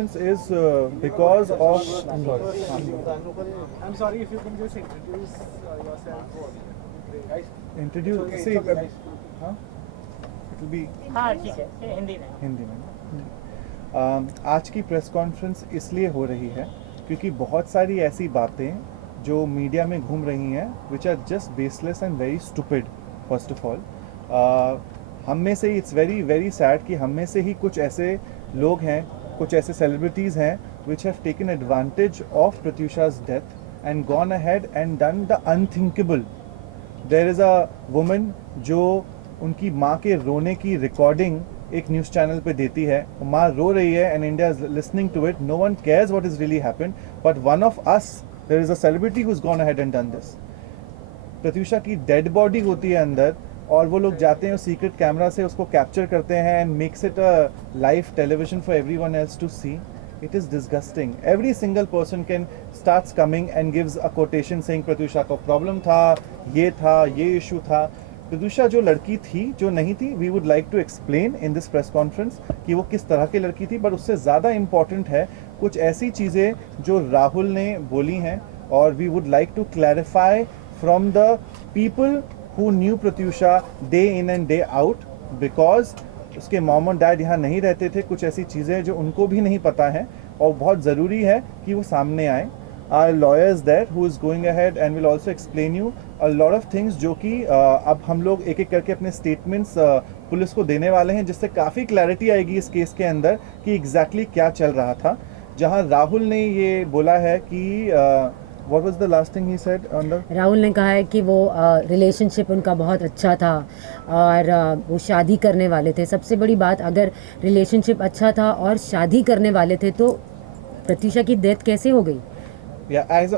conference is because of. I'm sorry if you can just introduce yourself. Introduce. See, huh? It will be हाँ ठीक है हिंदी में हिंदी में. आज की प्रेस कॉन्फ्रेंस इसलिए हो रही है क्योंकि बहुत सारी ऐसी बातें जो मीडिया में घूम रही हैं which are just baseless and very stupid. First of all हम में से इट्स वेरी वेरी सैड कि हम में से ही कुछ ऐसे लोग हैं, कुछ ऐसे सेलिब्रिटीज़ हैं which have taken advantage of Pratyusha's death and gone ahead and done the unthinkable. There is a woman जो उनकी माँ के रोने की रिकॉर्डिंग एक न्यूज़ चैनल पे देती है. माँ रो रही है and India is listening to it. No one cares what is really happened, but one of us there is a celebrity who is gone ahead and done this. Pratyusha की dead body होती है अंदर और वो लोग जाते हैं सीक्रेट कैमरा से उसको कैप्चर करते हैं and makes it a live television for everyone else to see. It is disgusting. Every single person can starts coming and gives a quotation saying Pratyusha का प्रॉब्लम था, ये इशू था. प्रत्यूषा जो लड़की थी, जो नहीं थी, we would like to explain in this press conference कि वो किस तरह की लड़की थी. पर उससे ज़्यादा इम्पॉर्टेंट है कुछ ऐसी चीज़ें जो राहुल ने बोली हैं और we would like to clarify from the people who knew Pratyusha day in and day out, because उसके मॉम और डैड यहाँ नहीं रहते थे. कुछ ऐसी चीज़ें जो उनको भी नहीं पता है और बहुत ज़रूरी है कि वो सामने आए. Our lawyers there who is going ahead and will also explain you a lot of things जो कि अब हम लोग एक एक करके अपने स्टेटमेंट्स पुलिस को देने वाले हैं जिससे काफ़ी क्लैरिटी आएगी इस केस के अंदर कि एग्जैक्टली क्या चल रहा था. जहाँ राहुल ने ये बोला है कि What was the last thing he said on the? Rahul ने कहा है कि वो रिलेशनशिप उनका बहुत अच्छा था और वो शादी करने वाले थे. सबसे बड़ी बात, अगर रिलेशनशिप अच्छा था और शादी करने वाले थे तो प्रत्यूषा की डेथ कैसे हो गई? Yeah, as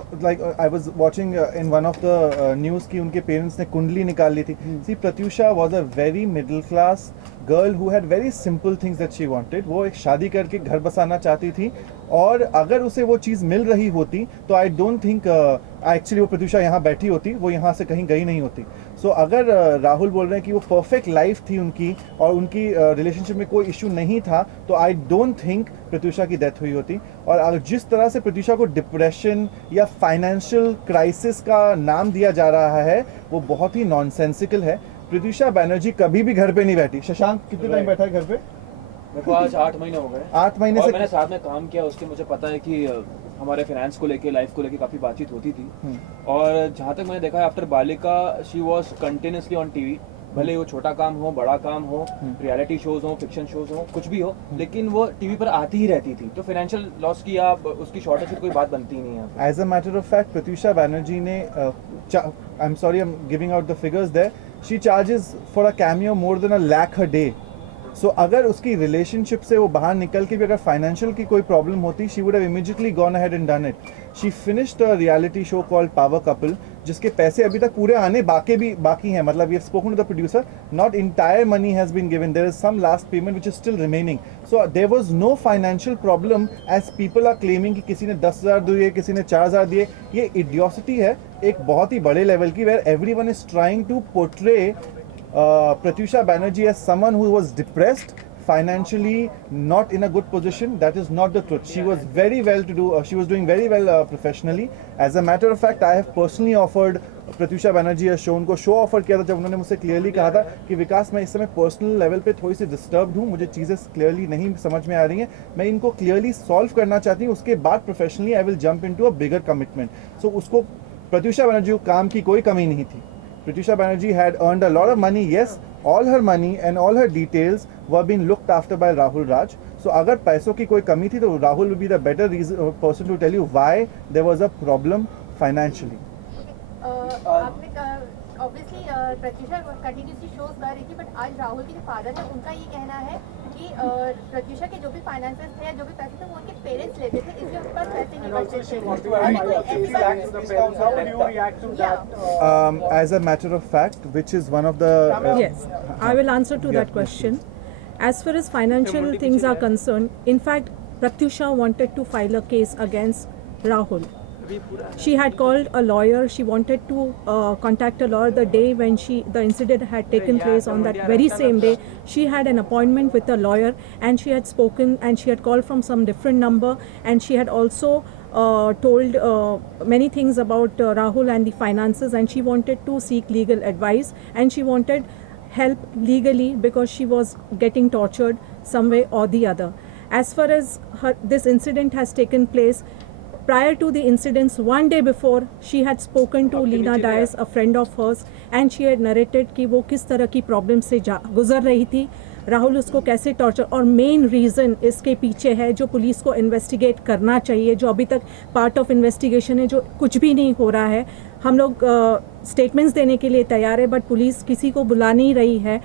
I was watching in one of the news कि उनके पेरेंट्स ने कुंडली निकाल ली थी. See, Pratyusha was a very middle class girl who had very simple things that she wanted. वो एक शादी करके घर बसाना चाहती थी और अगर उसे वो चीज़ मिल रही होती तो आई डोंट थिंक एक्चुअली वो प्रत्यूषा यहाँ बैठी होती, वो यहाँ से कहीं गई नहीं होती. सो अगर राहुल बोल रहे हैं कि वो परफेक्ट लाइफ थी उनकी और उनकी रिलेशनशिप में कोई इशू नहीं था तो आई डोंट थिंक प्रत्यूषा की डेथ हुई होती. और अगर जिस तरह से प्रत्यूषा को डिप्रेशन या फाइनेंशियल क्राइसिस का नाम दिया जा रहा है वो बहुत ही नॉनसेंसिकल है. प्रत्यूषा बनर्जी कभी भी घर पे नहीं बैठी. शशांक कितने टाइम बैठा है घर पे? मेरे को आज 8 महीने हो गए. 8 महीने और से मैंने साथ में काम किया. उसके मुझे पता है कि हमारे फाइनेंस को लेके, लाइफ को लेके काफ़ी बातचीत होती थी. और जहाँ तक मैंने देखा है आफ्टर बालिका she was continuously on TV. भले वो छोटा काम हो, बड़ा काम हो, रियलिटी शोज हो, फिक्शन शोज हो, कुछ भी हो, लेकिन वो टीवी पर आती ही रहती थी. तो फाइनेंशियल लॉस की या उसकी शॉर्टेज की कोई बात बनती ही नहीं है. As a matter of fact Pratyusha Banerjee ने I am sorry I am giving out the figures there, she charges for a cameo more than $1 lakh a day. So अगर उसकी रिलेशनशिप से वो बाहर निकल के भी अगर फाइनेंशियल की कोई प्रॉब्लम होती she would have immediately gone ahead and done it. She finished a reality show called power couple जिसके पैसे अभी तक पूरे आने बाकी हैं. मतलब we have spoken to the producer, not entire money has been given, there is some last payment which is still remaining. So there was no financial problem as people are claiming कि किसी ने 10,000 दिए, किसी ने 4,000 दिए. ये इडियोसिटी है एक बहुत ही बड़े लेवल की, where everyone is trying to portray Pratyusha Banerjee as someone who was depressed, financially not in a good position. That is not the truth. She was very well to do. She was doing very well professionally. As a matter of fact, I have personally offered Pratyusha Banerjee a show. उनको show offer किया था जब उन्होंने मुझसे clearly कहा था कि विकास मैं इस समय पर्सनल लेवल पे थोड़ी सी डिस्टर्ब्ड हूँ, मुझे चीज़ें क्लियरली नहीं समझ में आ रही हैं, मैं इनको क्लियरली सॉल्व करना चाहती हूँ, उसके बाद professionally I will jump into a bigger commitment. So उसको प्रत्यूषा बनर्जी को काम की कोई कमी नहीं थी. Pratyusha Banerjee had earned a lot of money. Yes, all her money and all her details were being looked after by Rahul Raj. So अगर पैसों की कोई कमी थी तो Rahul will be the better person to tell you why there was a problem financially. आपने obviously Pratyusha continuously shows कर रही थी, बट आज राहुल के जो फादर है उनका ये कहना है कि प्रत्यूषा के जो भी फाइनेंसेस थे या जो भी पैसे थे वो उनके पेरेंट्स लेते थे, इसलिए उनके पास पैसे नहीं बचते. As a matter of fact, which is one of the yes, I will answer to that question. As far as financial things are concerned, in fact, Pratyusha wanted to file a case against Rahul. she had called a lawyer. She wanted to contact a lawyer the day when the incident had taken place. On that very same day, she had an appointment with a lawyer, and she had spoken, and she had called from some different number, and she had also told many things about Rahul and the finances, and she wanted to seek legal advice, and she wanted help legally because she was getting tortured some way or the other. As far as this incident has taken place, prior to the incidents, one day before, she had spoken to Leena Dias, a friend of hers, and she had narrated कि वो किस तरह की problem से गुजर रही थी, राहुल उसको कैसे टॉर्चर, और मेन रीज़न इसके पीछे है जो पुलिस को इन्वेस्टिगेट करना चाहिए, जो अभी तक पार्ट ऑफ इन्वेस्टिगेशन है, जो कुछ भी नहीं हो रहा है. हम लोग स्टेटमेंट्स देने के लिए तैयार है, बट पुलिस किसी को बुला नहीं रही है.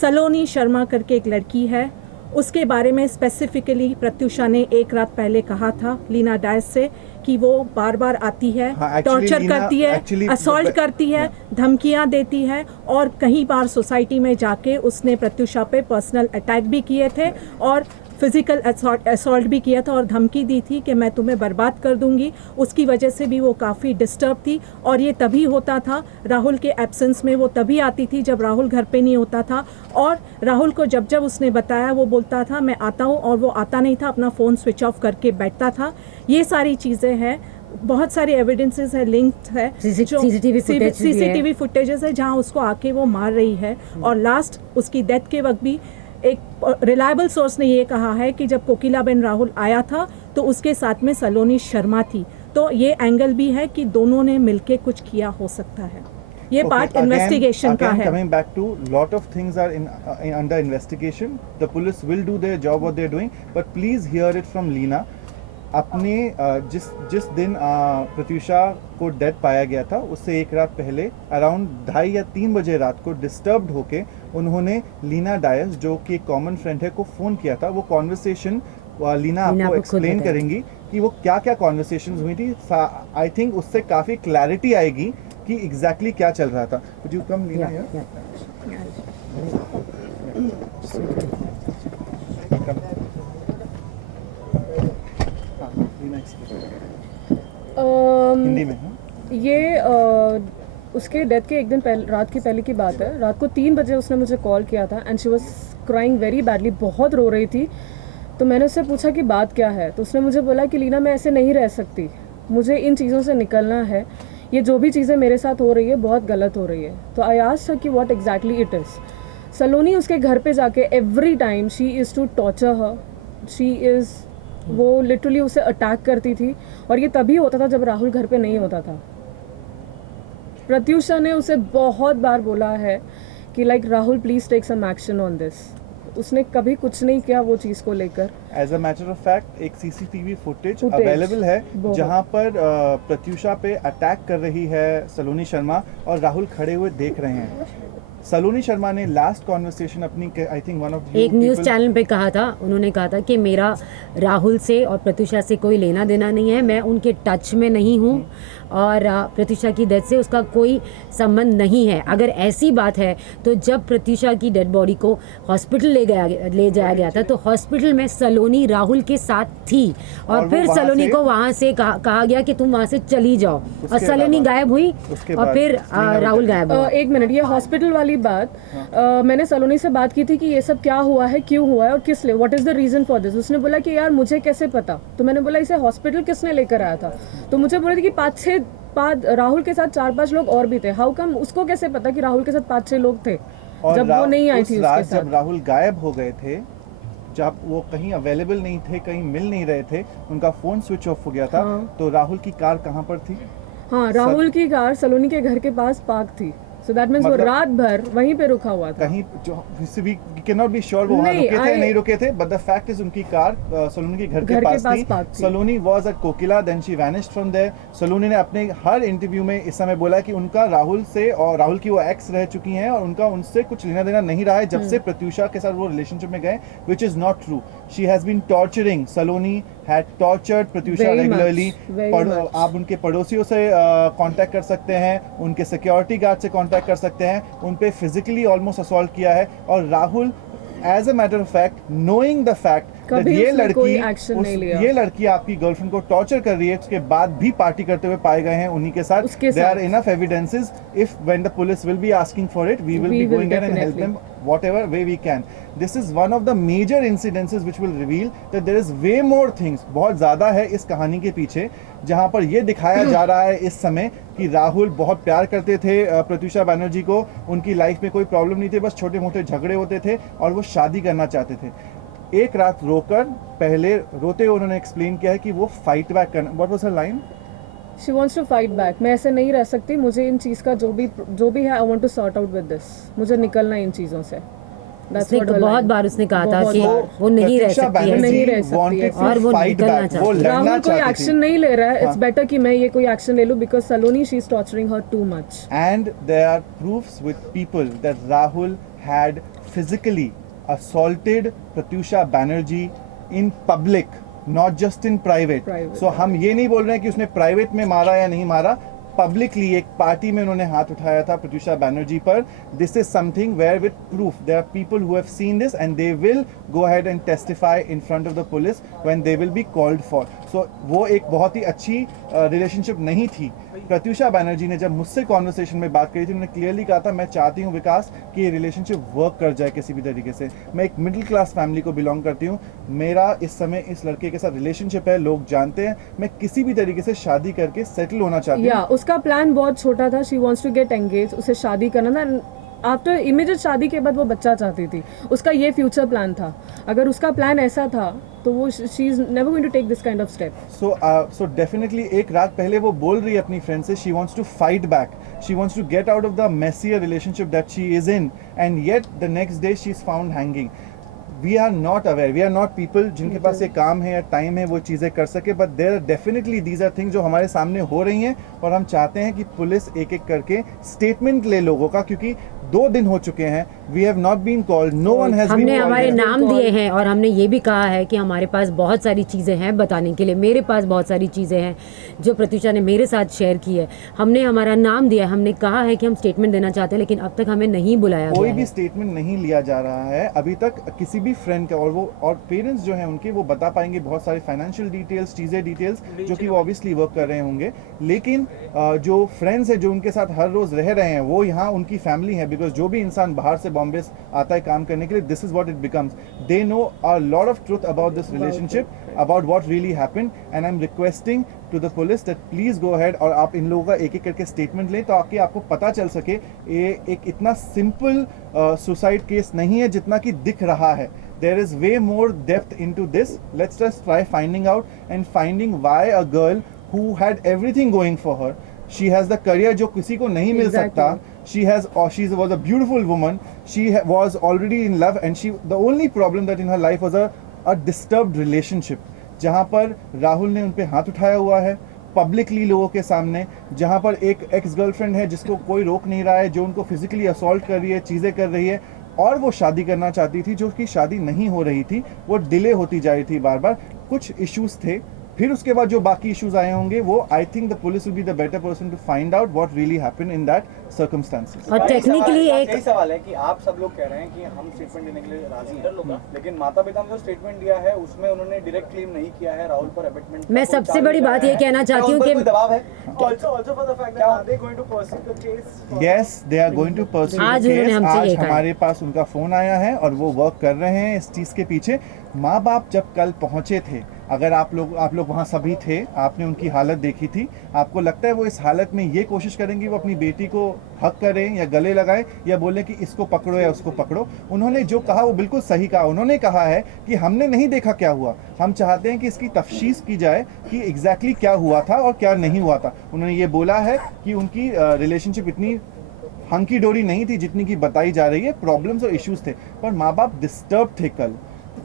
सलोनी शर्मा करके एक लड़की है, उसके बारे में स्पेसिफिकली प्रत्युषा ने एक रात पहले कहा था लीना डायस से कि वो बार बार आती है, टॉर्चर करती है, असॉल्ट करती है, धमकियां देती है, और कई बार सोसाइटी में जाके उसने प्रत्युषा पे पर्सनल अटैक भी किए थे और फिजिकल असॉल्ट भी किया था और धमकी दी थी कि मैं तुम्हें बर्बाद कर दूंगी. उसकी वजह से भी वो काफ़ी डिस्टर्ब थी, और ये तभी होता था राहुल के एब्सेंस में. वो तभी आती थी जब राहुल घर पे नहीं होता था, और राहुल को जब जब उसने बताया वो बोलता था मैं आता हूँ, और वो आता नहीं था, अपना फ़ोन स्विच ऑफ करके बैठता था. ये सारी चीज़ें हैं, बहुत सारे एविडेंसेस है, लिंक्ड है, सीसीटीवी फुटेजेस है जहाँ उसको आके वो मार रही है. और लास्ट उसकी डेथ के वक्त भी एक रिलायबल सोर्स ने ये कहा है कि जब कोकिलाबेन राहुल आया था तो उसके साथ में सलोनी शर्मा थी. तो ये एंगल भी है कि दोनों ने मिलके कुछ किया हो सकता है. ये पार्ट इन्वेस्टिगेशन का है. Coming back to lot of things are in under investigation. The police will do their job what they're doing, but please hear it from Leena. अपने जिस दिन प्रत्युषा को डेड पाया गया था उससे एक रात पहले अराउंड 2:30 या 3 बजे रात को डिस्टर्ब्ड होके उन्होंने लीना डायस जो कि एक कॉमन फ्रेंड है को फ़ोन किया था. वो कॉन्वर्सेशन लीना आपको एक्सप्लेन करेंगी कि वो क्या क्या कॉन्वर्सेशंस हुई थी. आई थिंक उससे काफ़ी क्लैरिटी आएगी कि एग्जैक्टली क्या चल रहा था. Would you come, Leena, here? Hindi में ये उसके डेथ के एक दिन पहले, रात की पहले की बात है. रात को 3 बजे उसने मुझे कॉल किया था and she was crying very badly, बहुत रो रही थी. तो मैंने उससे पूछा कि बात क्या है, तो उसने मुझे बोला कि लीना मैं ऐसे नहीं रह सकती, मुझे इन चीज़ों से निकलना है, ये जो भी चीज़ें मेरे साथ हो रही है बहुत गलत हो रही है. तो आई आस्क्ड हर कि what exactly it is. Saloni उसके घर पे जाके every time she is to torture her, she is, वो लिटरली उसे अटैक करती थी, और ये तभी होता था जब राहुल घर पे नहीं होता था. प्रत्युषा ने उसे बहुत बार बोला है कि like Rahul please take some action on this. उसने कभी कुछ नहीं किया वो चीज़ को लेकर. As a matter of fact एक सीसीटीवी फुटेज अवेलेबल है जहां पर प्रत्युषा पे अटैक कर रही है सलोनी शर्मा और राहुल खड़े हुए देख रहे हैं. सलोनी शर्मा ने लास्ट कॉन्वर्सेशन अपनी आई थिंक वन ऑफ एक न्यूज़ चैनल पे कहा था, उन्होंने कहा था कि मेरा राहुल से और प्रत्युषा से कोई लेना देना नहीं है, मैं उनके टच में नहीं हूँ और प्रत्युषा की डेथ से उसका कोई संबंध नहीं है. अगर ऐसी बात है तो जब प्रत्युषा की डेड बॉडी को हॉस्पिटल ले जाया गया था तो हॉस्पिटल में सलोनी राहुल के साथ थी, और फिर सलोनी को वहाँ से कहा गया कि तुम वहाँ से चली जाओ, और सलोनी गायब हुई और फिर राहुल गायब हुआ. एक मिनट, ये हॉस्पिटल वाली बात मैंने सलोनी से बात की थी कि ये सब क्या हुआ है, क्यों हुआ है और किस लिए, what is the reason for this. उसने बोला कि यार मुझे कैसे पता. तो मैंने बोला इसे हॉस्पिटल किसने लेकर आया था. तो मुझे बोले थे कि 5-6 राहुल के साथ 4-5 लोग और भी थे. हाउ कम उसको कैसे पता कि राहुल के साथ 5-6 लोग थे जब वो नहीं आई थी उसके साथ. जब राहुल गायब हो गए थे, जब वो कहीं अवेलेबल नहीं थे, कहीं मिल नहीं रहे थे, उनका फोन स्विच ऑफ हो गया था. तो राहुल की कार कहाँ पर थी? हाँ, राहुल की कार सलोनी के घर के पास पार्क थी. So that means वो रात भर वहीं पे रुका हुआ था. कहीं जो भी cannot be sure वो वहाँ रुके थे नहीं रुके थे, but the fact is उनकी कार सलोनी के घर के पास थी. सलोनी was at Kokila, then she vanished from there. सलोनी ने अपने हर इंटरव्यू में इस समय बोला कि उनका राहुल से, और राहुल की वो एक्स रह चुकी हैं और उनका उनसे कुछ लेना देना नहीं रहा है जब से प्रत्युषा के साथ वो रिलेशनशिप में गए, which is not true. She has been torturing. Saloni had tortured Pratyusha regularly. आप उनके पड़ोसियों से कांटेक्ट कर सकते हैं, उनके सिक्योरिटी गार्ड से कांटेक्ट कर सकते हैं, उन पे फिजिकली ऑलमोस्ट असॉल्ट किया है. और Rahul as a matter of fact, knowing the fact that कभी ये उसने कोई लड़की action नहीं लिया। ये लड़की आपकी गर्लफ्रेंड को टॉर्चर कर रही है, उसके बाद भी पार्टी करते हुए पाए गए हैं उन्हीं के साथ, उसके देयर आर साथ। Enough evidences, if when the police will be asking for it, we will We be will going in and help definitely. Them whatever way we can. This is one of the major incidences which will reveal that there is way more things, बहुत ज़्यादा है इस कहानी के पीछे, जहाँ पर ये दिखाया जा रहा है इस समय कि राहुल बहुत प्यार करते थे प्रत्यूषा बैनर्जी को, उनकी लाइफ में कोई प्रॉब्लम नहीं थी, बस छोटे मोटे झगड़े होते थे और वो शादी करना चाहते थे। एक रात रोकर पहले रोते हुए उन्होंने एक्सप्लेन किया है कि वो फाइट बैक करना, what was her line? She wants to fight back. मैं ऐसे नहीं रह सकती, मुझे इन चीज़ का जो भी है I want to sort out with this, मुझे निकलना है इन चीज़ों से। That's उसने what her बहुत line- बार उसने कहा था बहुत कि बार। वो नहीं रह प्रत्यूषा सकती है, बैनर्जी नहीं रह सकती wanted है। to और वो fight निकलना back, चाहती वो है। लड़ना राहुल कोई चाहती एक्शन थी। नहीं ले रहा है, इट्स हाँ। बेटर कि मैं ये कोई एक्शन ले लूं because Saloni she is torturing her too much. And there are proofs with people that Rahul had physically assaulted Pratyusha Banerjee in public, not just in private. So हम ये नहीं बोल रहे हैं कि उसने प्राइवेट में मारा या नहीं मारा, पब्लिकली एक पार्टी में उन्होंने हाथ उठाया था प्रत्यूषा बैनर्जी पर। This is something where with proof there are people who have seen this and they will go ahead and testify in front of the police when they will be called for. So वो एक बहुत ही अच्छी relationship नहीं थी। प्रत्यूषा बैनर्जी ने जब मुझसे conversation में बात करी थी, उन्होंने क्लियरली कहा था, मैं चाहती हूँ विकास कि ये रिलेशनशिप वर्क कर जाए किसी भी तरीके से। मैं एक मिडिल क्लास फैमिली को बिलोंग करती हूँ, मेरा इस समय इस लड़के के साथ रिलेशनशिप है, लोग जानते हैं, मैं किसी भी तरीके से शादी करके सेटल होना चाहती या हूँ। उसका प्लान बहुत छोटा था, she wants to get engage, उसे शादी करना था। आफ्टर इमीडिएट शादी के बाद वो बच्चा चाहती थी, उसका ये फ्यूचर प्लान था। अगर उसका प्लान ऐसा था तो वो she is never going to take this kind of step. So definitely एक रात पहले वो बोल रही है अपनी फ्रेंड से, she wants to fight back, she wants to get out of the messier relationship that she is in, and yet the next day she is found hanging. We are not aware, we are not people जिनके पास ये काम है या time है वो चीज़ें कर सके, but there are definitely these are things जो हमारे सामने हो रही हैं और हम चाहते हैं कि पुलिस एक एक करके स्टेटमेंट ले लोगों का, क्योंकि 2 दिन हो चुके हैं, we have not been called, no one has been हमने called हमारे here. नाम दिए हैं और हमने ये भी कहा है कि हमारे पास बहुत सारी चीज़ें हैं बताने के लिए। मेरे पास बहुत सारी चीज़ें हैं जो प्रत्यूषा ने मेरे साथ शेयर की है। हमने हमारा नाम दिया, हमने कहा है कि हम स्टेटमेंट देना चाहते हैं, लेकिन अब तक हमें नहीं बुलाया कोई गया भी है। स्टेटमेंट नहीं लिया जा रहा है अभी तक किसी भी फ्रेंड का, और पेरेंट्स जो हैं उनके वो बता पाएंगे बहुत सारी फाइनेंशियल डिटेल्स, चीज़ें डिटेल्स जो कि वो ऑब्वियसली वर्क कर रहे होंगे, लेकिन जो फ्रेंड्स हैं जो उनके साथ हर रोज़ रह रहे हैं वो यहाँ उनकी फैमिली है। बिकॉज जो भी इंसान बाहर से बॉम्बे आता है काम करने के लिए, this is what it becomes, they know a lot of truth about this relationship, about what really happened, and I am requesting to the police that please go ahead और आप इन लोगों का एक एक करके स्टेटमेंट लें ताकि आपको पता चल सके ये एक इतना सिंपल सुसाइड केस नहीं है जितना कि दिख रहा है। There is way more depth into this. Let's just try finding out and finding why a girl who had everything going for her, she has the career जो किसी को नहीं मिल सकता, she was a beautiful woman, she was already in love, and the only problem that in her life was a disturbed relationship, जहाँ पर राहुल ने उन पे हाथ उठाया हुआ है पब्लिकली लोगों के सामने, जहाँ पर एक एक्स गर्लफ्रेंड है जिसको कोई रोक नहीं रहा है, जो उनको फिजिकली असॉल्ट कर रही है, चीज़ें कर रही है, और वो शादी करना चाहती थी जो कि शादी नहीं हो रही थी, वो डिले होती जा रही थी बार बार, कुछ इश्यूज थे। फिर उसके बाद जो बाकी इश्यूज आए होंगे वो I think the police will be the better person to find out what really happened in that circumstances. और टेक्निकली एक यही सवाल है कि आप सब लोग कह रहे हैं कि हम स्टेटमेंट देने के लिए राजी हैं, लेकिन माता पिता ने जो स्टेटमेंट दिया है उसमें उन्होंने डायरेक्ट क्लेम नहीं किया है राहुल पर अबेटमेंट। मैं सबसे बड़ी बात ये कहना चाहती हूँ कि दबाव है also for the fact that are they going to pursue the case? Yes, they are going to pursue the आज उन्होंने case. हमसे आज ये कहा। हमारे पास उनका फोन आया है और वो वर्क कर रहे हैं इस चीज़ के पीछे। माँ बाप जब कल पहुँचे थे, अगर आप लोग वहाँ सभी थे, आपने उनकी हालत देखी थी, आपको लगता है वो इस हालत में ये कोशिश करेंगे वो अपनी बेटी को हक करें या गले लगाएं या बोलें कि इसको पकड़ो या उसको पकड़ो? उन्होंने जो कहा वो बिल्कुल सही कहा। उन्होंने कहा है कि हमने नहीं देखा क्या हुआ, हम चाहते हैं कि इसकी तफ्शीश की जाए कि एग्जैक्टली क्या हुआ था और क्या नहीं हुआ था। उन्होंने ये बोला है कि उनकी रिलेशनशिप इतनी हंकी डोरी नहीं थी जितनी की बताई जा रही है, प्रॉब्लम्स और इश्यूज थे, पर माँ बाप डिस्टर्ब थे कल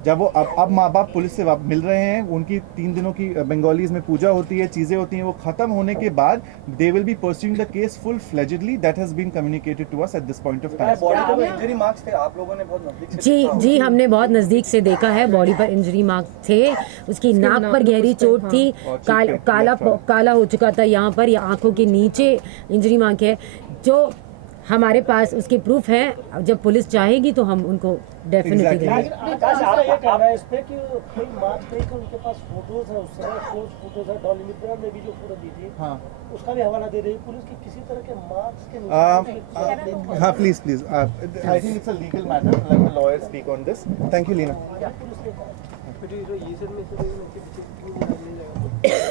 जब वो अब माँ बाप पुलिस से मिल रहे हैं। उनकी 3 दिनों की बंगालीज में पूजा होती है, चीज़ें होती हैं, वो ख़त्म होने के बाद they will be pursuing the case full fledgedly. That has been communicated to us at this point of time. Body पे इंजरी मार्क्स थे, आप लोगों ने बहुत नजदीक से जी जी हमने बहुत नज़दीक से देखा है, बॉडी पर इंजरी मार्क थे, उसकी नाक पर गहरी चोट थी, काला हो चुका था यहाँ पर, या आंखों के नीचे इंजरी मार्क है। जो हमारे पास उसके प्रूफ है, जब पुलिस चाहेगी तो हम उनको डेफिनेटली Exactly. देंगे। आकाश आपका ये कहना है इस पे कि कोई मार्क्स नहीं कि उनके पास फोटोज है, उस समय फोटोज है, डॉली लिब्रा ने भी जो फोटो दी थी हाँ उसका भी हवाला दे रही है पुलिस की किसी तरह के मार्क्स के हाँ please I think it's a legal matter, let the lawyer speak on this. Thank you Leena.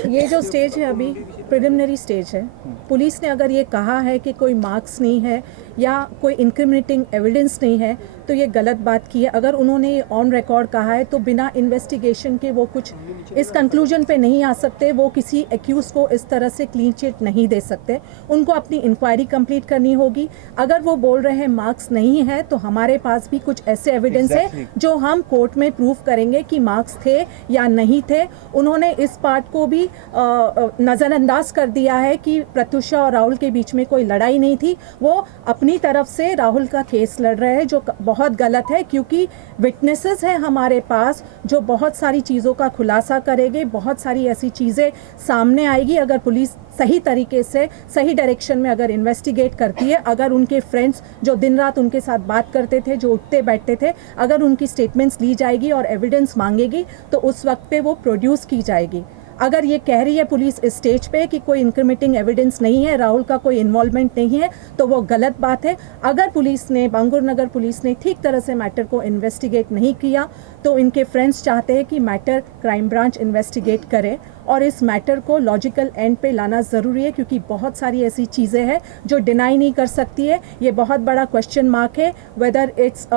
ये जो स्टेज है अभी प्रिलिमिनरी स्टेज है। पुलिस ने अगर ये कहा है कि कोई मार्क्स नहीं है या कोई इंक्रिमिनेटिंग एविडेंस नहीं है तो ये गलत बात की है। अगर उन्होंने ऑन रिकॉर्ड कहा है तो बिना इन्वेस्टिगेशन के वो कुछ इस कंक्लूजन पे नहीं आ सकते, वो किसी एक्यूज को इस तरह से क्लीन चिट नहीं दे सकते। उनको अपनी इंक्वायरी कंप्लीट करनी होगी। अगर वो बोल रहे हैं मार्क्स नहीं है तो हमारे पास भी कुछ ऐसे एविडेंस है जो हम कोर्ट में प्रूफ करेंगे कि मार्क्स थे या नहीं थे। उन्होंने इस पार्ट को भी नज़रअंदाज कर दिया है कि प्रत्युषा और राहुल के बीच में कोई लड़ाई नहीं थी। वो अपनी तरफ से राहुल का केस लड़ रहे हैं जो बहुत गलत है, क्योंकि विटनेसेस हैं हमारे पास जो बहुत सारी चीज़ों का खुलासा करेंगे। बहुत सारी ऐसी चीज़ें सामने आएगी अगर पुलिस सही तरीके से सही डायरेक्शन में अगर इन्वेस्टिगेट करती है। अगर उनके फ्रेंड्स जो दिन रात उनके साथ बात करते थे, जो उठते बैठते थे, अगर उनकी स्टेटमेंट्स ली जाएगी और एविडेंस मांगेगी तो उस वक्त पे वो प्रोड्यूस की जाएगी। अगर ये कह रही है पुलिस इस स्टेज पे कि कोई इंक्रिमिनेटिंग एविडेंस नहीं है, राहुल का कोई इन्वॉल्वमेंट नहीं है, तो वो गलत बात है। अगर पुलिस ने, बांगुर नगर पुलिस ने ठीक तरह से मैटर को इन्वेस्टिगेट नहीं किया तो इनके फ्रेंड्स चाहते हैं कि मैटर क्राइम ब्रांच इन्वेस्टिगेट करे और इस मैटर को लॉजिकल एंड पे लाना ज़रूरी है, क्योंकि बहुत सारी ऐसी चीज़ें हैं जो डिनाई नहीं कर सकती है। ये बहुत बड़ा क्वेश्चन मार्क है whether it's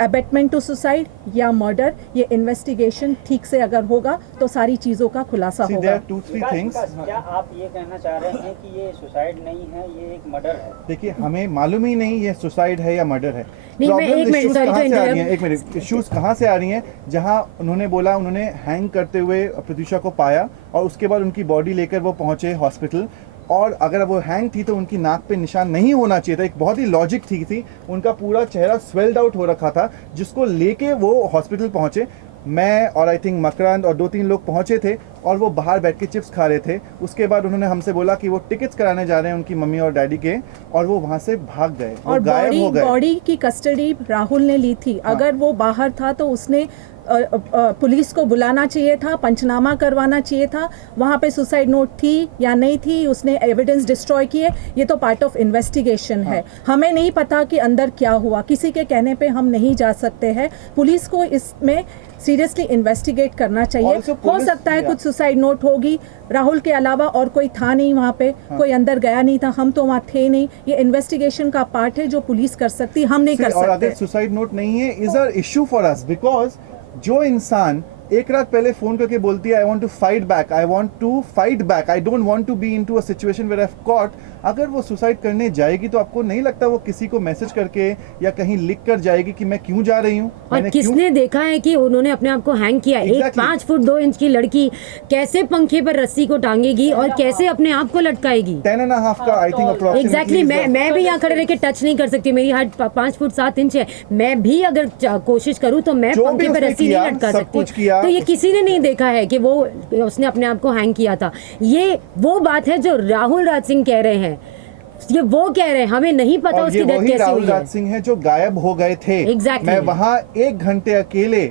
abetment to suicide या मर्डर। ये इन्वेस्टिगेशन ठीक से अगर होगा तो सारी चीज़ों का खुलासा See, होगा। there are 2-3 things. क्या आप ये कहना चाह रहे हैं कि ये सुसाइड नहीं है, ये एक मर्डर है? देखिए हमें मालूम ही नहीं ये सुसाइड है या मर्डर है। नहीं, मैं एक मिनट, sorry to interrupt. एक मिनट, इश्यूज कहाँ से आ रही हैं? जहाँ उन्होंने बोला उन्होंने हैंग करते हुए प्रत्युषा को पाया और उसके बाद उनकी बॉडी लेकर वो पहुंचे हॉस्पिटल, और अगर वो हैंग थी तो उनकी नाक पे निशान नहीं होना चाहिए था। एक बहुत ही लॉजिक ठीक थी। उनका पूरा चेहरा स्वेल्ड आउट हो रखा था, जिसको लेके वो हॉस्पिटल पहुंचे। मैं और आई थिंक मकरांद और 2-3 लोग पहुंचे थे और वो बाहर बैठ के चिप्स खा रहे थे। उसके बाद उन्होंने हमसे बोला कि वो टिकट्स कराने जा रहे हैं उनकी मम्मी और डैडी के, और वो वहां से भाग गए और गायब हो गए। बॉडी की कस्टडी राहुल ने ली थी। अगर वो बाहर था तो उसने पुलिस को बुलाना चाहिए था, पंचनामा करवाना चाहिए था, वहाँ पे सुसाइड नोट थी या नहीं थी, उसने एविडेंस डिस्ट्रॉय किए। ये तो पार्ट ऑफ इन्वेस्टिगेशन है। हमें नहीं पता कि अंदर क्या हुआ, किसी के कहने पे हम नहीं जा सकते हैं। पुलिस को इसमें सीरियसली इन्वेस्टिगेट करना चाहिए। Also, हो पुलिस- सकता है कुछ सुसाइड नोट होगी, राहुल के अलावा और कोई था नहीं वहाँ पे, कोई अंदर गया नहीं था, हम तो वहाँ थे नहीं। ये इन्वेस्टिगेशन का पार्ट है जो पुलिस कर सकती, हम नहीं कर और अगर सकते। सुसाइड नोट नहीं है is a issue for us, because जो इंसान एक रात पहले फोन करके बोलती है I want to fight back, I want to fight back, I don't want to be into a situation where I have caught, अगर वो सुसाइड करने जाएगी तो आपको नहीं लगता वो किसी को मैसेज करके या कहीं लिख कर जाएगी कि मैं क्यों जा रही हूँ? और किसने देखा है कि उन्होंने अपने आप को हैंग किया? एक Exactly. 5 फुट 2 इंच की लड़की कैसे पंखे पर रस्सी को टांगेगी और कैसे अपने आप को लटकाएगी? 10.5 का आई थिंक अप्रोक्सीमेटली। एग्जैक्टली मैं भी यहाँ खड़े रह के टच नहीं कर सकती। मेरी हाइट 5 फुट 7 इंच है। मैं भी अगर कोशिश करूँ तो मैं जो भी पंखे पर उसने रस्सी किया, नहीं लटका सब कुछ सकती। किया। तो ये किसी ने नहीं देखा है कि वो उसने अपने आप को हैंग किया था। ये वो बात है जो राहुल राज सिंह कह रहे हैं, ये वो कह रहे हैं, हमें नहीं पता और उसकी ये डेथ वही कैसे राहुल हुई है। राज सिंह है जो गायब हो गए थे। Exactly. मैं वहां 1 घंटे अकेले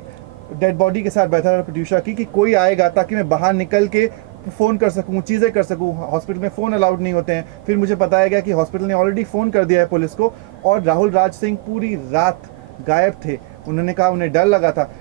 डेड बॉडी के साथ बैठा रहा प्रत्युषा की कि कोई आएगा ताकि मैं बाहर निकल के फोन कर सकूं, चीजें कर सकूं। हॉस्पिटल में फोन अलाउड नहीं होते हैं। फिर मुझे बताया गया कि हॉस्पिटल ने ऑलरेडी फोन कर दिया है पुलिस को, और राहुल राज सिंह पूरी रात गायब थे। उन्होंने कहा उन्हें डर लगा था,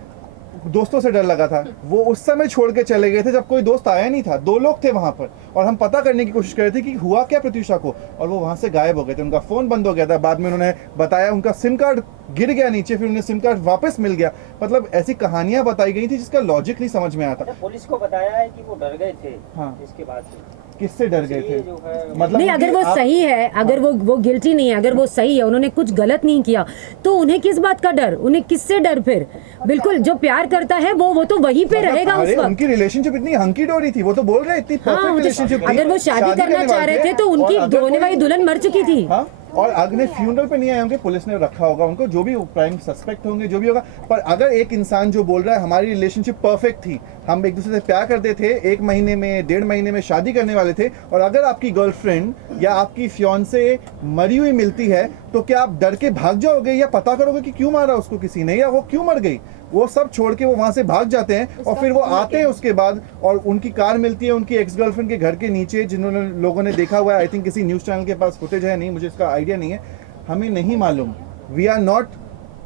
दोस्तों से डर लगा था। वो उस समय छोड़ के चले गए थे जब कोई दोस्त आया नहीं था। 2 लोग थे वहां पर और हम पता करने की कोशिश कर रहे थे कि हुआ क्या प्रत्युषा को, और वो वहां से गायब हो गए थे। उनका फोन बंद हो गया था। बाद में उन्होंने बताया उनका सिम कार्ड गिर गया नीचे, फिर उन्हें सिम कार्ड वापस मिल गया। मतलब ऐसी कहानियां बताई गई थी जिसका लॉजिक नहीं समझ में आता। पुलिस को बताया है कि वो डर गए थे। हाँ। इसके बाद से किससे डर गए थे? ये जो है मतलब नहीं, अगर वो सही है, अगर वो गिल्टी नहीं है, अगर वो सही है, उन्होंने कुछ गलत नहीं किया, तो उन्हें किस बात का डर? उन्हें किससे डर? फिर बिल्कुल जो प्यार करता है वो तो वहीं पे रहेगा उस वक्त। उनकी रिलेशनशिप इतनी हंकी डोरी थी, वो तो बोल रहे इतनी हाँ, परफेक्ट तो रिलेशनशिप थी। अगर वो शादी करना करने चाह वाले रहे थे तो और उनकी अगर होने वाली कोई- दुल्हन मर चुकी थी। हाँ? और अगले फ्यूनरल पे नहीं आए होंगे, पुलिस ने रखा होगा उनको, जो भी प्राइम सस्पेक्ट होंगे, जो भी होगा। पर अगर एक इंसान जो बोल रहा है हमारी रिलेशनशिप परफेक्ट थी, हम एक दूसरे से प्यार करते थे, 1 महीने में 1.5 महीने में शादी करने वाले थे, और अगर आपकी गर्लफ्रेंड या आपकी फियांसे मरी हुई मिलती है तो क्या आप डर के भाग जाओगे या पता करोगे कि क्यों मारा उसको किसी ने या वो क्यों मर गई? वो सब छोड़ के वो वहां से भाग जाते हैं और फिर वो आते हैं उसके बाद, और उनकी कार मिलती है उनकी एक्स गर्लफ्रेंड के घर के नीचे, जिन्होंने लोगों ने देखा हुआ है। आई थिंक किसी न्यूज़ चैनल के पास फुटेज है, नहीं मुझे इसका आइडिया नहीं है, हमें नहीं मालूम। We are not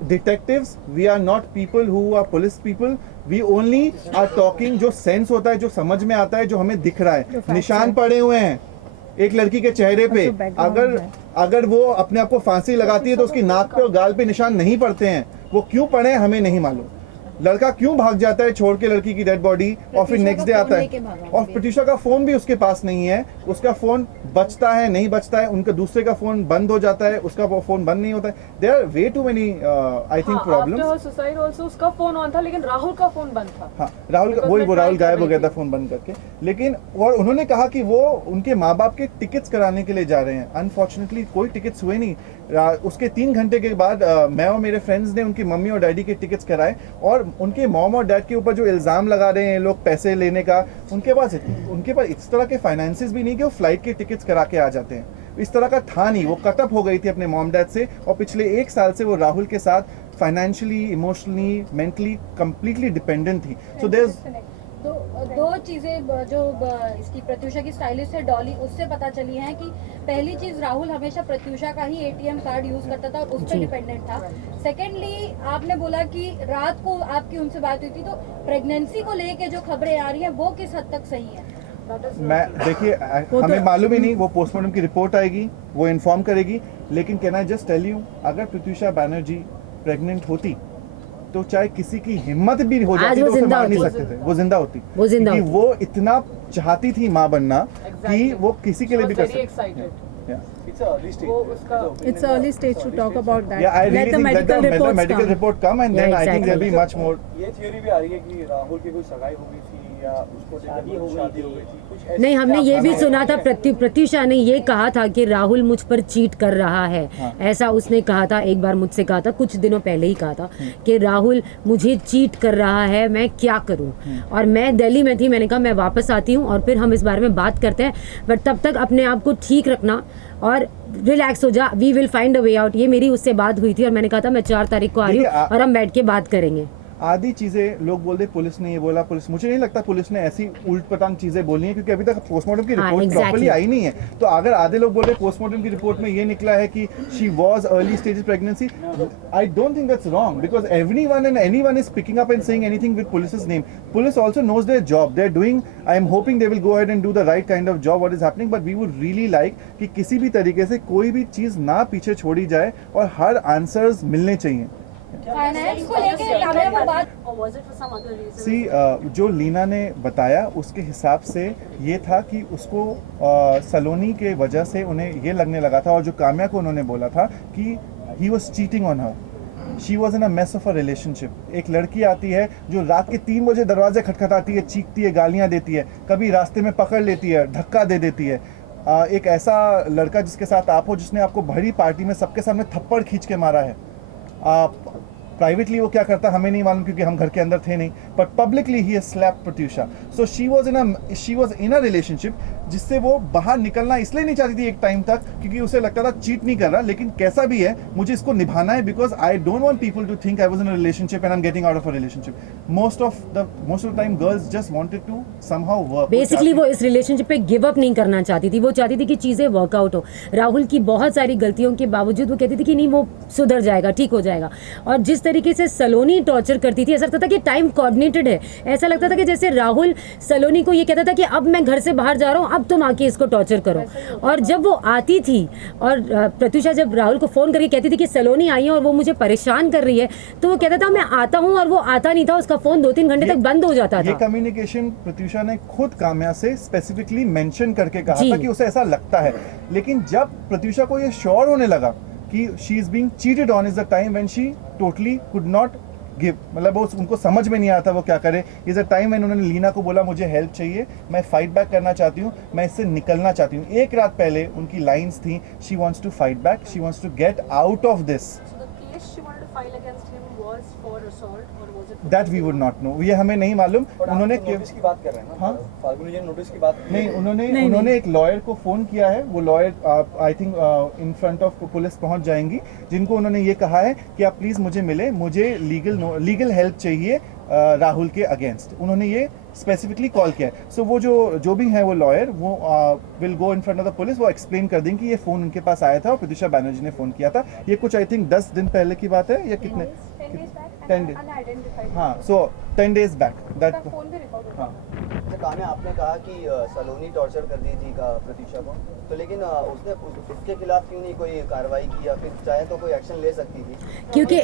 detectives, we are not people who are police people, we only are talking जो सेंस होता है, जो समझ में आता है, जो हमें दिख रहा है। निशान पड़े हुए हैं एक लड़की के चेहरे पे, अगर वो अपने आप को फांसी लगाती है तो उसकी नाक पे और गाल पे निशान नहीं पड़ते हैं, वो क्यों पड़े हमें नहीं मालूम। लड़का क्यों भाग जाता है छोड़ के लड़की की डेड बॉडी और फिर नेक्स्ट डे आता है, और प्रत्युषा का फोन भी उसके पास नहीं है, उसका फोन बचता है नहीं बचता है, उनका दूसरे का फोन बंद हो जाता है, उसका वो फोन बंद नहीं होता है। There are way too many I think problems. After suicide also उसका फोन ऑन था लेकिन राहुल का फोन बंद था। हाँ, राहुल का वो राहुल गायब हो गया था फोन बंद करके। लेकिन और उन्होंने कहा कि वो उनके माँ बाप के टिकट्स कराने के लिए जा रहे हैं। अनफॉर्चुनेटली कोई टिकट्स हुए नहीं। उसके 3 घंटे के बाद मैं और मेरे फ्रेंड्स ने उनकी मम्मी और डैडी के टिकट्स कराए, और उनके मॉम और डैड के ऊपर जो इल्ज़ाम लगा रहे हैं लोग पैसे लेने का, उनके पास इस तरह के फाइनेंसेस भी नहीं कि वो फ्लाइट के टिकट्स करा के आ जाते हैं। इस तरह का था नहीं, वो कट अप हो गई थी अपने मॉम डैड से, और पिछले 1 साल से वो राहुल के साथ financially, emotionally, mentally completely dependent थी। सो देयर इज तो 2 चीजें जो इसकी प्रत्युषा की स्टाइलिस्ट है डॉली, उससे पता चली हैं कि पहली चीज राहुल हमेशा प्रत्युषा का ही ATM कार्ड यूज करता था और उस पर डिपेंडेंट था। सेकेंडली आपने बोला कि रात को आपकी उनसे बात हुई थी, तो प्रेगनेंसी को लेके जो खबरें आ रही हैं वो किस हद तक सही है? मैं देखिए हमें मालूम ही नहीं, वो पोस्टमार्टम की रिपोर्ट आएगी, वो इन्फॉर्म करेगी। लेकिन can I just tell you, अगर प्रत्युषा बैनर्जी प्रेग्नेंट होती तो चाहे किसी की हिम्मत भी हो जाती तो उसे मार नहीं सकते थे, वो जिंदा होती, क्योंकि वो इतना चाहती थी माँ बनना कि वो किसी के लिए भी कर सकती। It's early stage to talk about that. Yeah, I really Let the think medical let the reports medical come. report come and then Yeah, I think there'll be exactly. much more. ये theory भी आ रही है कि राहुल की कोई सगाई हो गई थी या उसको शादी हो गई थी, कुछ ऐसी नहीं, हमने ये भी बातें सुना था, प्रत्युषा ने ये कहा था कि राहुल मुझ पर चीट कर रहा है। ऐसा उसने कहा था, एक बार मुझसे कहा था, कुछ दिनों पहले ही कहा था कि राहुल मुझे चीट कर रहा है, मैं क्या करूं। और मैं दिल्ली में थी, मैंने कहा मैं वापस आती हूं और फिर हम इस बारे में बात करते हैं, बट तब तक अपने आप को ठीक रखना और रिलैक्स हो जा, we will find a way out. ये मेरी उससे बात हुई थी और मैंने कहा था मैं 4 तारीख को आ रही हूँ और हम बैठ के बात करेंगे। आधी चीजें लोग बोलते पुलिस ने ये बोला, पुलिस, मुझे नहीं लगता पुलिस ने ऐसी उल्ट पटांग चीजें बोली हैं, क्योंकि अभी तक पोस्टमार्टम की रिपोर्ट प्रॉपर्ली आई नहीं है। तो अगर आधे लोग बोल रहे पोस्टमार्टम की रिपोर्ट में ये निकला है कि she was early stage pregnancy, I don't think that's wrong, because everyone and anyone is picking up and saying anything with police's name. Police also knows their job. They're doing, I am hoping they will go ahead and do the right kind of job what is happening, but we would really like कि किसी भी तरीके से कोई भी चीज ना पीछे छोड़ी जाए और हर आंसर्स मिलने चाहिए। फाइनेंस को लेके क्या है वो बात? सी जो लीना ने बताया उसके हिसाब से ये था कि उसको सलोनी के वजह से उन्हें ये लगने लगा था, और जो काम्या को उन्होंने बोला था कि he was cheating on her, she was in a mess of a relationship. एक लड़की आती है जो रात के 3 बजे दरवाजे खटखटाती है, चीखती है, गालियाँ देती है, कभी रास्ते में पकड़ लेती है, धक्का दे देती है। एक ऐसा लड़का जिसके साथ आप हो, जिसने आपको भरी पार्टी में सबके सामने थप्पड़ खींच के मारा है, प्राइवेटली वो क्या करता हमें नहीं मालूम क्योंकि हम घर के अंदर थे नहीं, but publicly he has slapped Pratyusha. So she was in a relationship जिससे वो बाहर निकलना इसलिए नहीं चाहती थी एक टाइम तक, क्योंकि उसे लगता था चीट नहीं कर रहा, लेकिन कैसा भी है मुझे इसको निभाना है, because I don't want people to think I was in a relationship and I am getting out of a relationship. Most of the time girls just wanted to somehow work. Basically वो इस relationship पे give up नहीं करना चाहती थी, वो चाहती थी कि चीजें वर्कआउट हो। राहुल की बहुत सारी गलतियों के बावजूद वो कहती थी कि नहीं वो सुधर जाएगा, ठीक हो जाएगा। और जिस तरीके से सलोनी टॉर्चर करती थी, ऐसा लगता था कि टाइम कोऑर्डिनेटेड है। ऐसा लगता था कि जैसे राहुल सलोनी को ये कहता था कि अब मैं घर से बाहर जा रहा हूँ, अब तुम आके इसको टॉर्चर करो। और जब वो आती थी और प्रत्युषा जब राहुल को फोन करके कहती थी कि सलोनी आई है और वो मुझे परेशान कर रही है, तो वो कहता था मैं आता हूँ, और वो आता नहीं था, उसका फोन 2-3 घंटे तक बंद हो जाता था। ये कम्युनिकेशन प्रत्युषा ने खुद काम्या से स्पेसिफिकली मेंशन करके कहा था कि उसे ऐसा लगता है। लेकिन जब प्रत्युषा को ये श्योर होने लगा कि she is being cheated on, is the time when she totally could not give, मतलब वो उनको समझ में नहीं आता वो क्या करे. इज अ टाइम व्हेन उन्होंने लीना को बोला मुझे हेल्प चाहिए, मैं फाइट बैक करना चाहती हूँ, मैं इससे निकलना चाहती हूँ. एक रात पहले उनकी लाइंस थी, she wants to fight back, she wants to get out of this. That we would not know, ये हमें नहीं मालूम. उन्होंने नोटिस की बात कर रहे हैं ना. हाँ? फाल्गुनी जी नोटिस की बात नहीं, उन्होंने एक लॉयर को फोन किया है. वो lawyer I think in front of police पहुंच जाएंगी, जिनको उन्होंने ये कहा है कि आप प्लीज मुझे मिले, मुझे लीगल हेल्प चाहिए राहुल के अगेंस्ट. उन्होंने ये स्पेसिफिकली कॉल किया है. सो वो जो भी है वो लॉयर, वो will go in front of the police, वो एक्सप्लेन कर देंगे कि ये फोन उनके पास आया था और प्रत्युषा बैनर्जी ने फोन किया था. ये कुछ आई थिंक 10 दिन पहले की बात है या कितने 10 डेज. हाँ, सो 10 days बैक दैट. हाँ, कान्हा, आपने कहा कि सलोनी टॉर्चर कर दी थी प्रत्युषा को, तो लेकिन उसने उसके खिलाफ क्यों नहीं कोई कार्रवाई की, या फिर चाहे तो कोई एक्शन ले सकती थी? क्योंकि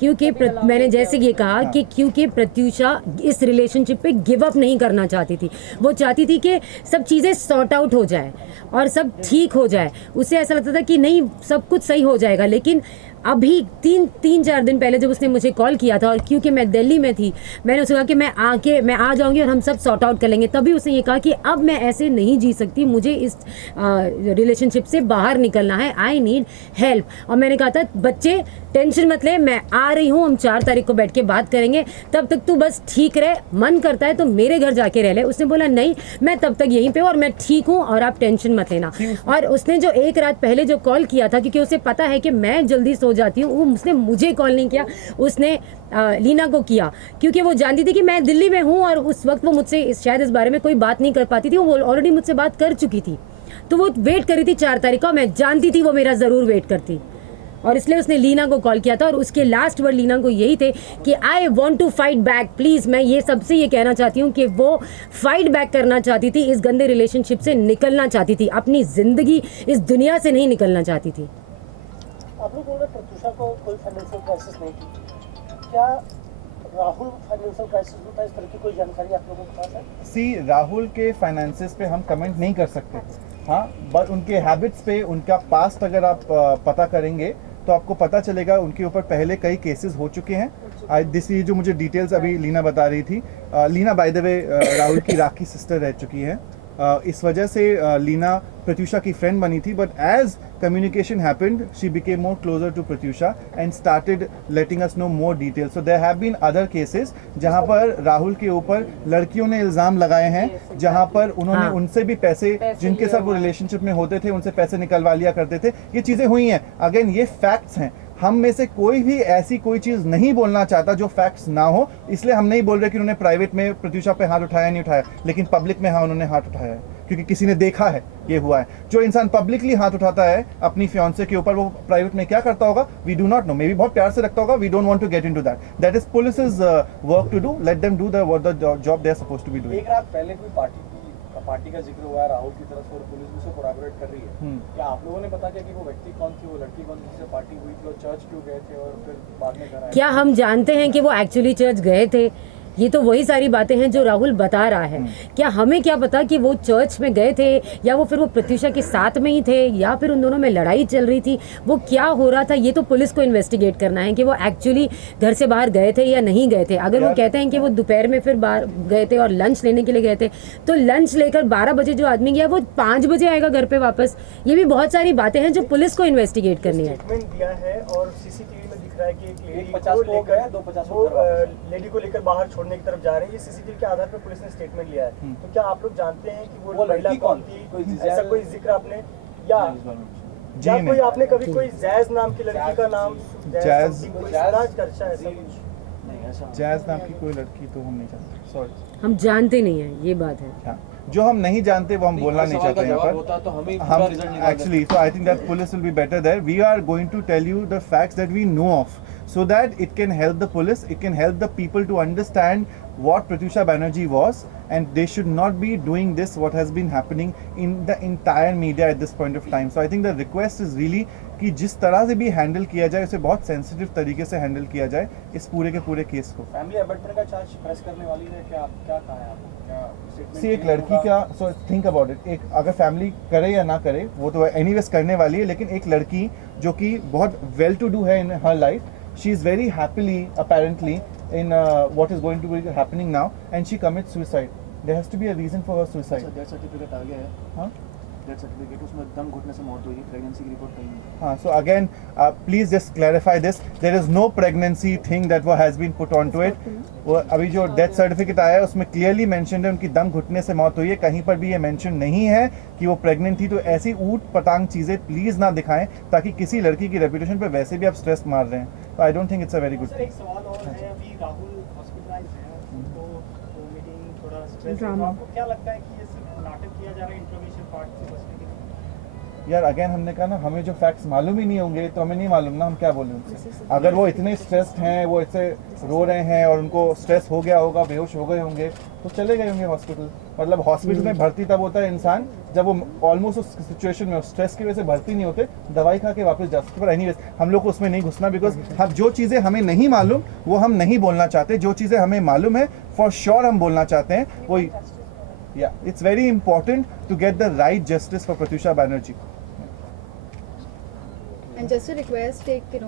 क्योंकि मैंने जैसे ये कहा कि क्योंकि प्रत्युषा इस रिलेशनशिप पे गिव अप नहीं करना चाहती थी. वो चाहती थी कि सब चीज़ें सॉर्ट आउट हो जाए और सब ठीक हो जाए. उसे ऐसा लगता था कि नहीं, सब कुछ सही हो जाएगा. लेकिन अभी 3-4 दिन पहले जब उसने मुझे कॉल किया था, और क्योंकि मैं दिल्ली में थी, मैंने उसे कहा कि मैं आ जाऊंगी और हम सब सॉर्ट आउट कर लेंगे. तभी उसने ये कहा कि अब मैं ऐसे नहीं जी सकती, मुझे इस रिलेशनशिप से बाहर निकलना है, आई नीड हेल्प. और मैंने कहा था बच्चे टेंशन मत ले, मैं आ रही हूँ, हम 4 तारीख को बैठ के बात करेंगे, तब तक तू बस ठीक रहे, मन करता है तो मेरे घर जाके रह ले. उसने बोला नहीं, मैं तब तक यहीं पे और मैं ठीक हूँ और आप टेंशन मत लेना. और उसने जो एक रात पहले जो कॉल किया था, क्योंकि उसे पता है कि मैं जल्दी सो जाती हूँ, वो उसने मुझे कॉल नहीं किया, उसने लीना को किया, क्योंकि वो जानती थी कि मैं दिल्ली में हूँ और उस वक्त वो मुझसे शायद इस बारे में कोई बात नहीं कर पाती थी. वो ऑलरेडी मुझसे बात कर चुकी थी, तो वो वेट कर रही थी 4 तारीख को. मैं जानती थी वो मेरा ज़रूर वेट करती, और इसलिए उसने लीना को कॉल किया था. और उसके लास्ट वर्ड लीना को यही थे कि I want to fight back. Please, मैं ये सबसे ये कहना चाहती हूँ कि वो फाइट बैक करना चाहती थी, इस गंदे रिलेशनशिप से निकलना चाहती थी, अपनी ज़िंदगी इस दुनिया से नहीं निकलना चाहती थी. आप लोग बोल रहे प्रत्युषा को कोई फाइनेंशियल क्राइसिस नहीं थी, क्या राहुल फाइनेंशियल क्राइसिस में था? इस तरह की कोई जानकारी आप लोगों के पास है? सी, राहुल के फाइनेंसेस पे हम कमेंट नहीं कर सकते. हाँ, बट उनके हैबिट्स पे, उनका पास्ट अगर आप पता करेंगे तो आपको पता चलेगा उनके ऊपर पहले कई केसेस हो चुके हैं. ये जो मुझे डिटेल्स अभी लीना बता रही थी, Leena by the way Rahul की राखी सिस्टर रह चुकी है. इस वजह से लीना प्रत्युषा की फ्रेंड बनी थी, but as communication happened, she became more closer to Pratyusha and started letting us know more details. So there have been other cases जहाँ पर राहुल के ऊपर लड़कियों ने इल्ज़ाम लगाए हैं, जहाँ पर उन्होंने उनसे भी पैसे जिनके साथ वो रिलेशनशिप में होते थे, उनसे पैसे निकलवा लिया करते थे. ये चीज़ें हुई हैं. अगेन, ये फैक्ट्स हैं. हम में से कोई भी ऐसी कोई चीज़ नहीं बोलना चाहता जो फैक्ट्स ना हो, इसलिए हम नहीं बोल रहे कि उन्होंने प्राइवेट में प्रत्युषा पे हाथ उठाया नहीं उठाया, लेकिन पब्लिक में हाँ उन्होंने हाथ उठाया है, क्योंकि किसी ने देखा है ये हुआ है. जो इंसान पब्लिकली हाथ उठाता है अपनी फियांसे के ऊपर, वो प्राइवेट में क्या करता होगा we do not know. Maybe बहुत प्यार से रखता होगा, we don't want to get into that. That is police's work to do. Let them do the job they are supposed to be doing. एक रात पहले कोई पार्टी का जिक्र हुआ है राहुल की तरफ से और पुलिस भी उसे कोलैबोरेट कर रही है. क्या आप लोगों ने पता किया कि वो व्यक्ति कौन थी, वो लड़की कौन थी, जिससे पार्टी हुई थी, और चर्च क्यों गए थे और फिर बाद में घर आए? क्या हम जानते हैं कि वो एक्चुअली चर्च गए थे? ये तो वही सारी बातें हैं जो राहुल बता रहा है. क्या हमें क्या पता कि वो चर्च में गए थे, या वो फिर वो प्रत्युषा के साथ में ही थे, या फिर उन दोनों में लड़ाई चल रही थी? वो क्या हो रहा था, ये तो पुलिस को इन्वेस्टिगेट करना है कि वो एक्चुअली घर से बाहर गए थे या नहीं गए थे. अगर वो कहते हैं कि वो दोपहर में फिर बाहर गए थे और लंच लेने के लिए गए थे, तो लंच लेकर 12 बजे जो आदमी गया वो 5 बजे आएगा घर पे वापस. ये भी बहुत सारी बातें हैं जो पुलिस को इन्वेस्टिगेट करनी है. स्टेटमेंट दिया है और सीसीटीवी में दिख रहा है कि एक लेडी 50 को गए, 250 को लेडी को लेकर बाहर छोड़ने की तरफ जा रहे हैं. ये सीसीटीवी के आधार पर पुलिस ने स्टेटमेंट लिया है. तो क्या आप लोग जानते हैं कि वो लड़की कौन थी? ऐसा कोई जिक्र आपने या कोई आपने कभी कोई जैज नाम की लड़की का नाम चर्चा ऐसा कुछ? जैज नाम की कोई लड़की तो हम नहीं जानते. सॉरी, हम जानते नहीं है, ये बात है. हाँ, जो हम नहीं जानते वो हम बोलना नहीं चाहते यहाँ पर. हम actually, so I think that police will be better there. We are going to tell you the facts that we know of, so that it can help the police, it can help the people to understand what Pratyusha Banerjee was, and they should not be doing this, what has been happening in the entire media at this point of time. So I think the request is really कि जिस तरह से भी handle किया जाए, उसे बहुत sensitive तरीके से हैंडल किया जाए इस पूरे के पूरे केस को. फैमिली अबैंडनमेंट का चार्ज प्रेस करने वाली है, क्या कहा है आपको? सी, एक लड़की का, सो थिंक अबाउट इट, एक अगर फैमिली करे या ना करे वो तो एनीवेज करने वाली है, लेकिन एक लड़की जो कि बहुत वेल टू डू है in her life, she is very happily apparently in what is going to be happening now, and she commits suicide. There has to be a reason for her suicide. Death certificate आ गया है, हाँ death certificate उसमें दम घुटने से मौत हुई है, प्रेगनेंसी की रिपोर्ट नहीं है। हाँ, so again, please just clarify this. There is no pregnancy thing that has been put onto it. वो अभी जो डेथ सर्टिफिकेट आया है उसमें क्लियरली मेंशन्ड है उनकी दम घुटने से मौत हुई है, कहीं पर भी ये मेंशन नहीं है कि वो प्रेग्नेंट थी। तो ऐसी ऊट पटांग चीज़ें प्लीज़ ना दिखाएं, ताकि किसी लड़की की रेपुटेशन पे वैसे भी आप स्ट्रेस मार रहे हैं। तो आई don't think it's a very good thing. एक सवाल और है, अभी राहुल हॉस्पिटलाइज हैं, उनको तो मीटिंग थोड़ा स्ट्रेस है, तो ड्रामा। आपको क्या लगता है कि ये सिर्फ नाटक किया जा रहा है इंट्रोगेशन पार्ट से बचने के लिए? यार अगेन हमने कहा ना, हमें जो फैक्ट्स मालूम ही नहीं होंगे तो हमें नहीं मालूम ना हम क्या बोलें उनसे। अगर वो इतने स्ट्रेस्ड हैं, वो इससे रो रहे हैं और उनको स्ट्रेस हो गया होगा, बेहोश हो गए होंगे, तो चले गए होंगे हॉस्पिटल। मतलब हॉस्पिटल में भर्ती तब होता है इंसान जब वो ऑलमोस्ट उस सिचुएशन में स्ट्रेस की वजह से भर्ती नहीं होते, दवाई खा के वापस जा सकते। पर एनीवेज हम लोग को उसमें नहीं घुसना, बिकॉज हम जो चीज़ें हमें नहीं मालूम वो हम नहीं बोलना चाहते, जो चीज़ें हमें मालूम है फॉर श्योर हम बोलना चाहते हैं। वो it's very important to get the right justice for Pratyusha Banerjee. And just a request, take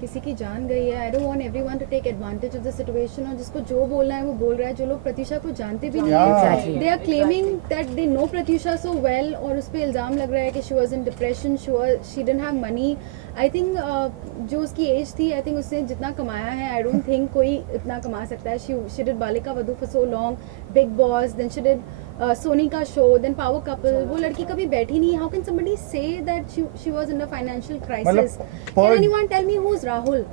किसी की जान गई है, I don't want everyone to take advantage of the situation, और जिसको जो बोलना है वो बोल रहा है। जो लोग प्रत्यूषा को जानते भी नहीं है, they are claiming that they know Pratyusha so well, और उस पर इल्ज़ाम लग रहा है कि she was in depression, she didn't have money. I think जो उसकी एज थी, आई थिंक उसने जितना कमाया है, आई डोंट थिंक कोई इतना कमा सकता है। She did Balika Vadhu for so long, Bigg Boss, then she did Sony का शो, देन पावर कपल। वो लड़की कभी बैठी नहीं। How can somebody say that she was in a financial crisis? Can anyone tell me who is Rahul?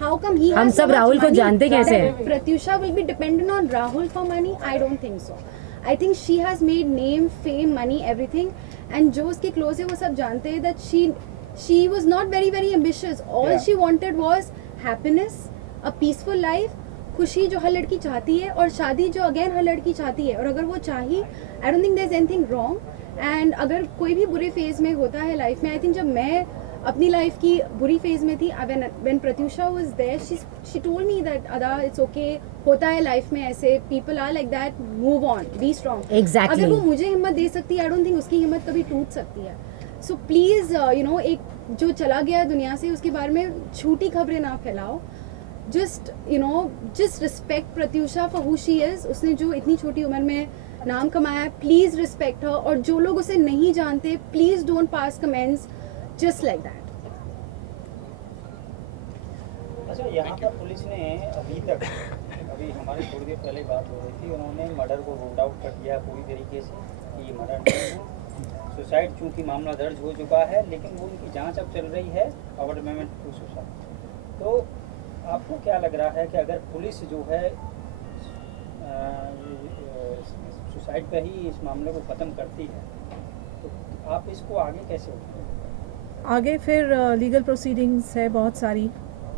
How come he हम has सब so Rahul much को money जानते कैसे that हैं? Pratyusha will be dependent on Rahul for money? I don't think so. I think she has made name, fame, money, everything, and जो उसके close है वो सब जानते हैं that she was not very ambitious. All she wanted was happiness, a peaceful life, खुशी जो हर लड़की चाहती है, और शादी जो अगेन हर लड़की चाहती है। और अगर वो चाही, I don't think there's anything wrong. And अगर कोई भी बुरे फेज में होता है लाइफ में, आई थिंक जब मैं अपनी लाइफ की बुरी फेज में थी, when Pratyusha was there, she told me that Ada, it's okay, होता है लाइफ में ऐसे, people are like that, move on, be strong. Exactly. अगर वो मुझे हिम्मत दे सकती है, I don't think उसकी हिम्मत कभी टूट सकती है। So please, एक जो चला गया दुनिया से, उसके बारे में झूठी खबरें ना फैलाओ। just respect Pratyusha for who she is. उसने जो इतनी छोटी उम्र में नाम कमाया है, प्लीज रिस्पेक्ट हर। और जो लोग उसे नहीं जानते, please don't pass comments just like that. अच्छा, यहाँ पर पुलिस ने अभी तक, अभी हमारी थोड़ी देर पहले बात हो रही थी, उन्होंने मर्डर को रूल्ड आउट कर दिया पूरी तरीके से कि ये मर्डर नहीं है। सुसाइड चूँकि मामला दर्ज हो चुका है, लेकिन वो उनकी जांच अब चल रही है, अवॉर्डमेंट टू सुसाइड। तो आपको क्या लग रहा है कि अगर पुलिस जो है सुसाइड पे ही इस मामले को ख़त्म करती है, तो आप इसको आगे कैसे उठाएंगे? आगे फिर लीगल प्रोसीडिंग्स है, बहुत सारी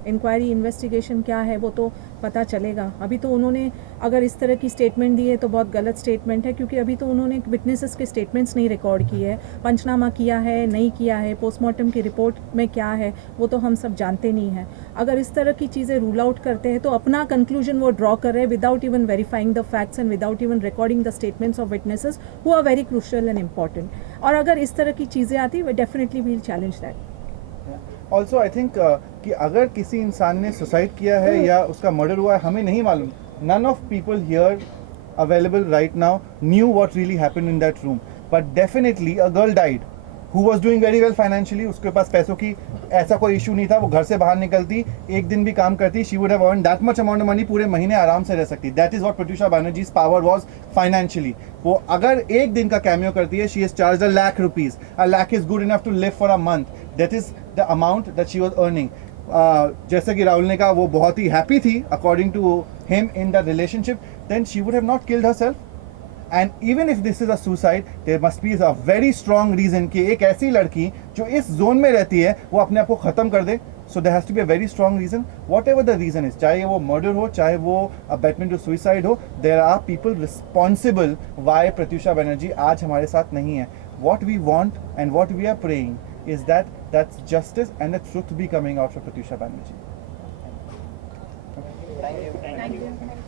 इंक्वायरी इन्वेस्टिगेशन क्या है वो तो पता चलेगा। अभी तो उन्होंने अगर इस तरह की स्टेटमेंट दी है तो बहुत गलत स्टेटमेंट है, क्योंकि अभी तो उन्होंने विटनेसेस के स्टेटमेंट्स नहीं रिकॉर्ड किए है, पंचनामा किया है नहीं किया है, पोस्टमार्टम की रिपोर्ट में क्या है वो तो हम सब जानते नहीं हैं। अगर इस तरह की चीज़ें रूल आउट करते हैं तो अपना कंक्लूजन वो ड्रॉ कर रहे हैं without even verifying the facts and without even recording the statements of witnesses who are very crucial and important. और अगर इस तरह की चीज़ें आती वे definitely will challenge that. Also I think कि अगर किसी इंसान ने सुसाइड किया है या उसका मर्डर हुआ है, हमें नहीं मालूम। None of people here available right now knew what really happened in that room, but definitely a girl died who was doing very well financially. उसके पास पैसों की ऐसा कोई इशू नहीं था, वो घर से बाहर निकलती, एक दिन भी काम करती, she would have earn that much amount of money, पूरे महीने आराम से रह सकती। That is what Pratyusha Banerjee's power was financially. वो अगर एक दिन का कैमियो करती है, she is charge $1 lakh rupees. $1 lakh is good enough to live for a month. That is the amount that she was earning. जैसे कि राहुल ने कहा, वो बहुत ही हैप्पी थी according to him in the relationship, then she would have not killed herself. And even if this is a suicide, there must be a very strong reason कि एक ऐसी लड़की जो इस जोन में रहती है वो अपने आप को ख़त्म कर दे। So there has to be a very strong reason, whatever the reason is, चाहे वो murder हो, चाहे वो abetment to suicide हो, there are people responsible why Pratyusha Banerjee आज हमारे साथ नहीं है। What we want and what we are praying is that that's justice and the truth be coming out for Pratyusha Banerjee. Thank you. Thank you.